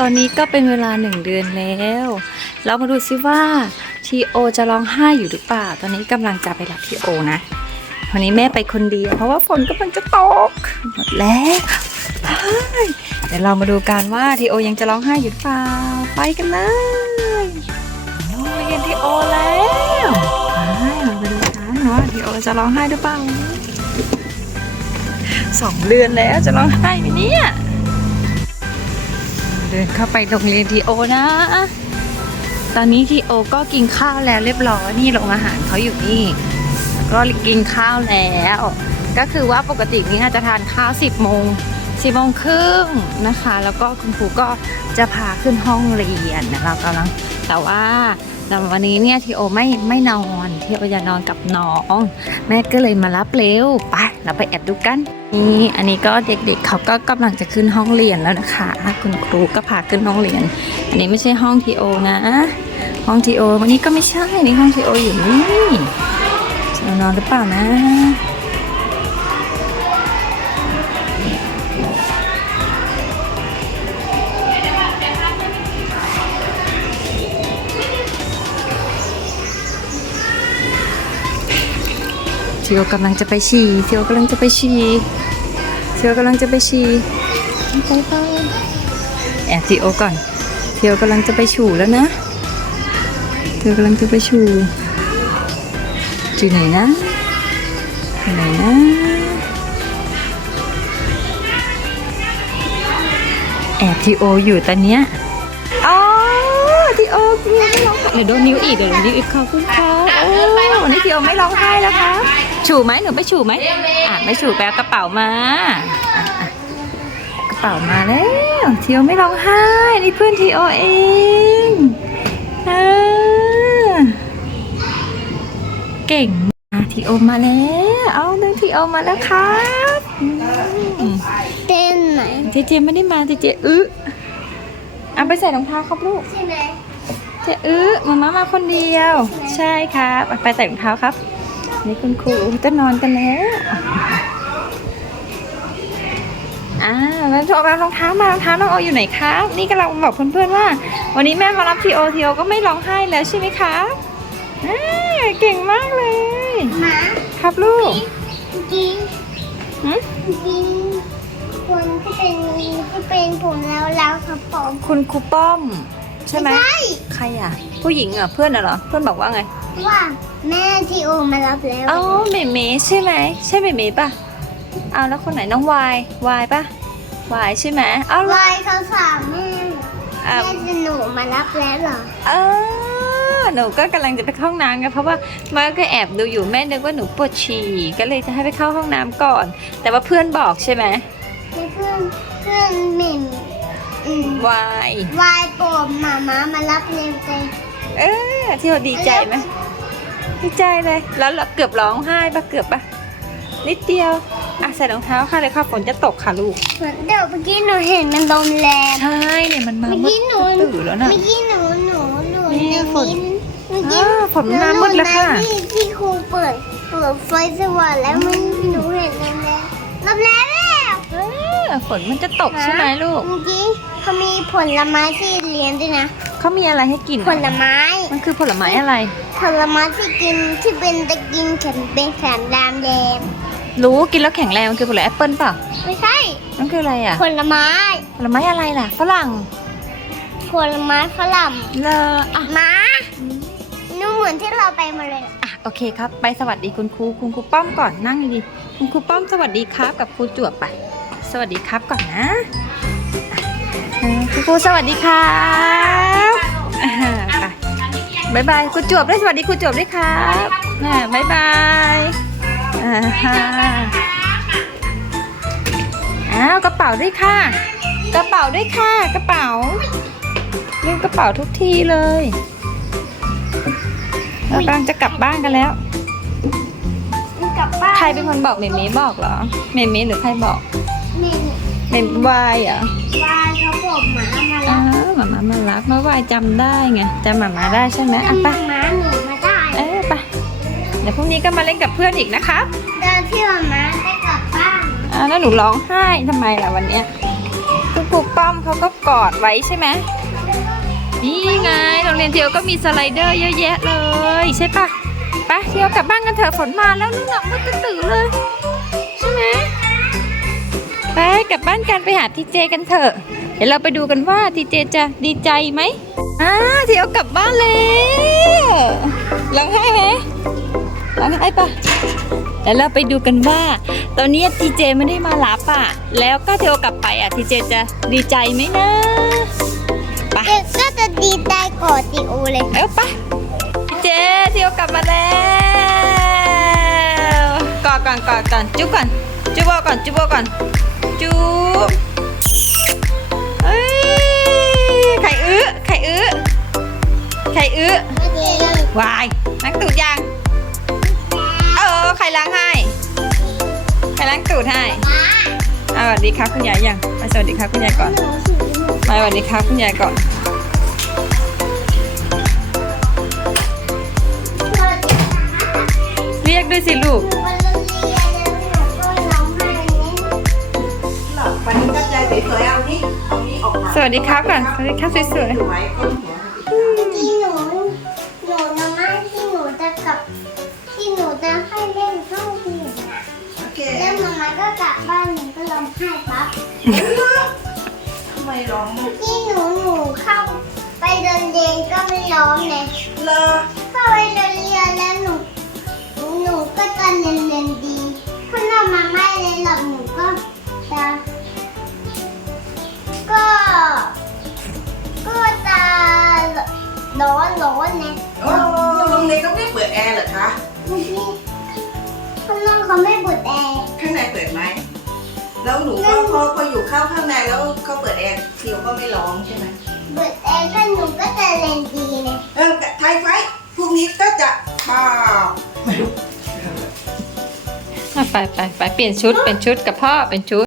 ตอนนี้ก็เป็นเวลาหนึ่งเดือนแล้ว เรามาดูซิว่าทีโอจะร้องไห้อยู่หรือเปล่า ตอนนี้กำลังจะไปรับทีโอนะวันนี้แม่ไปคนเดียวเพราะว่าฝนกำลังจะตกหมดแล้วเดี๋ยวเรามาดูกันว่าทีโอยังจะร้องไห้อยู่หรือเปล่า ไปกันเลยโรงเรียนทีโอแล้วเราไปดูกันว่าทีโอจะร้องไห้หรือเปล่าสองเดือนแล้วจะร้องไห้ไหมเนี่ย ดินเข้าไปโรงเรียนทีโอนะ ตอนนี้ทีโอก็กินข้าวแล้วเรียบร้อยนี่โรงอาหารเขาอยู่นี่ ก็กินข้าวแล้ว ก็คือว่าปกตินี่จะทานข้าว 10โมง10โมงครึ่งนะคะ แล้วก็คุณครูก็จะพาขึ้นห้องเรียนนะเรากำลังแต่ว่า แต่วันนี้เนี่ยทีโอไม่ไม่นอนทีโอจะนอนกับน้อง แม่ก็เลยมารับเร็วไปเราไปแอบดูกันนี่อันนี้ก็เด็กๆเขาก็กำลังจะขึ้นห้องเรียนแล้วนะคะ คุณครูก็พาขึ้นห้องเรียน อันนี้ไม่ใช่ห้องทีโอนะ ห้องทีโอวันนี้ก็ไม่ใช่นี่ห้องทีโออยู่นี่จะนอนหรือเปล่านะ ทีโอกำลังจะไปฉี่ทีโอกำลังจะไปฉี่ทีโอกำลังจะไปฉี่ไปไปแอบทีโอก่อนทีโอกำลังจะไปฉู่แล้วนะเธอกำลังจะไปฉู่อยู่ไหนนะอยู่ไหนนะ แอบทีโออยู่ตอนเนี้ยอ๋อทีโอ เดี๋ยวโดนนิ้วอีกเดี๋ยวโดนนิ้วอีกขอบคุณค่ะโอ้วันนี้ทีโอไม่ร้องไห้แล้วคะฉูไหมหนูไปฉูไหมอะไม่ฉูไปเอากระเป๋ามาอะอะกระเป๋ามาแล้วทีโอไม่ร้องไห้นี่เพื่อนทีโอเองอ่าเก่งอะทีโอมาแล้วเอาเดินทีโอมาแล้วครับอืมเต้นไหนเจเจไม่ได้มาเจเจอึเอาไปใส่รองเท้าครับลูกใช่ไหม เจอึมาม่ามาคนเดียว ใช่ครับอะไปใส่รองเท้าครับ นี่คุณครูจะนอนกันแล้วอ่าแล้วโทรมารองเท้ามารองเท้าน้องโออยู่ไหนครับนี่กำลังบอกเพื่อนๆว่า วันนี้แม่มารับทีโอทีโอก็ไม่ร้องไห้แล้วใช่ไหมคะอ่าเก่งมากเลยหมาครับลูกจริงหืมจริงคนที่เป็นที่เป็นผมแล้วแล้วครับผมคุณครูป้อม ใช่ไหมใช่ใครอะ ผู้หญิงอะเพื่อนอะเหรอ เพื่อนบอกว่าไง ว่าแม่ทีโอมารับแล้วอ๋อเมเมใช่ไหมใช่เมเมป่ะเอาแล้วคนไหนน้องวายวายป่ะวายใช่ไหมเอาละวายเขาถามแม่อะแม่จะหนูมารับแล้วเหรอเออหนูก็กำลังจะไปเข้าห้องน้ำไงเพราะว่ามาก็แอบดูอยู่แม่นึกว่าหนูปวดฉี่ก็เลยจะให้ไปเข้าห้องน้ำก่อน แต่ว่าเพื่อนบอกใช่ไหมให้เพื่อนเพื่อนเหม็นอืม วายวายโปมหมาม้ามารับเร็วใจเออที่เราดีใจไหมดีใจเลย แล้วเราเกือบร้องไห้ปะเกือบปะนิดเดียวอะใส่รองเท้าค่ะเลยค่ะฝนจะตกค่ะลูกเหมือนเดี๋ยวเมื่อกี้หนูเห็นมันลมแรงใช่เนี่ยมันมาเมื่อมืดกี้หนูตื่นแล้วนะเมื่อกี้หนูหนูหนูนี่ได้ฝนยินเมื่อกี้อ่าฝนมามืดแล้วค่ะหนูที่ที่ครูเปิดเปิดไฟสว่างแล้วมันหนูเห็นลมแรงลมแรงแล้วเออฝนมันจะตกใช่ไหมลูกเมื่อกี้ เขามีผลไม้ที่เลี้ยงด้วยนะ เขามีอะไรให้กินผลไม้ มันคือผลไม้อะไร ผลไม้ที่กินที่เป็นตะกินแข็งเป็นแข็งดามแดงรู้กินแล้วแข็งแรงมันคือผลไม้แอปเปิ้ลเปล่ะไม่ใช่มันคืออะไรอะผลไม้ผลไม้อะไรล่ะฝรั่งผลไม้ฝรั่งเลออะม้านู่เหมือนที่เราไปมาเลยอะโอเคครับ ไปสวัสดีคุณครูคุณครูป้อมก่อนนั่งดีๆคุณครูป้อมสวัสดีครับกับครูจวบไปสวัสดีครับก่อนนะอะเออ คุณครูสวัสดีครับอ่าไปบายบายครูจวบด้วยสวัสดีครูจวบด้วยครับอ่าบายบายอ่าฮะอ้าวกระเป๋าด้วยค่ะ กระเป๋าด้วยค่ะ กระเป๋าลืมกระเป๋าทุกทีเลยเรากำลังจะกลับบ้านกันแล้วกลับบ้านใครเป็นคนบอกเมเมบอกเหรอ เมเมหรือใครบอกนี่เมมวายเหรอวาน มามามารักมาวายจำได้ไงจำหมามาได้ใช่ไหมอะไปหมาหนูมาได้เอ้ยไปเดี๋ยวพรุ่งนี้ก็มาเล่นกับเพื่อนอีกนะครับเดินที่หมาม้าได้กลับบ้านอ่าแล้วหนูร้องไห้ทำไมล่ะวันเนี้ยคุณครูป้อมเขาก็กอดไว้ใช่ไหมนี่ไงโรงเรียนเทียวก็มีสไลเดอร์เยอะแยะเลย ใช่ปะไปเทียวกลับบ้านกันเถอะฝนมาแล้วนู่นน่ะมืดตื่นเลย ใช่ไหมไปกลับบ้านกันไปหาทีเจกันเถอะ เดี๋ยวเราไปดูกันว่าทีเจจะดีใจไหมอ่าเทียวกลับบ้านแล้วร้องไห้ไหมร้องไห้ปะแล้วเราไปดูกันว่า ตอนนี้ทีเจไม่ได้มารับอะ แล้วก็เทวกลับไปอะทีเจจะดีใจไหมนะไปเด็กก็จะดีใจก่อนติโอเลย เอ้าไปทีเจเทวกลับมาแล้วกอดก่อนกอดก่อนจุ๊บก่อนจุ๊บก่อนจุ๊บก่อนจุ๊บ ข่อื้อไข่อื้อไข่อื้อไม่ดีเลยวายนักตูดยังเออใครล้างให้ใครล้างตูดให้ป้าอะสวัสดีครับคุณยายยังไปสวัสดีครับคุณยายก่อนหนูถือหนูไปสวัสดีครับคุณยายก่อนเรียกด้วยสิลูก วัสดีครับก่อนสวัสดีครับสวยสวยก้มหัวที่หนูหนูนะมาที่หนูจะกลับที่หนูจะให้เล่นเข้าเรียนอะโอเคแล้วมามาก็กลับบ้านหนูก็ร้องไห้ปั๊บทำไมร้องที่หนูหนูเข้าไปเดินเรียนก็ไม่ร้องเลยเลอเข้าไปเดินเรียนแล้วหนูหนูก็จะเรียนเรียนดีถ้าเรามาไม่เลยหรอกหนูก็จะ ก็ก็จะร้อนร้อนเนี่ยโอ้โรงเรียนก็ไม่เปิดแอร์เหรอคะบางทีข้างนอกเขาไม่เปิดแอร์ข้างในเปิดไหม แล้วหนูก็พอพออยู่เข้าข้างในแล้วเขาเปิดแอร์ฟิวก็ไม่ร้องใช่ไหมเปิดแอร์ก็หนูก็จะเรียนดีเลยเออไทยไฟท์พรุ่งนี้ก็จะปาไม่รู้ๆอะไปไปไปเปลี่ยนชุดเป็นชุดกับพ่อเป็นชุด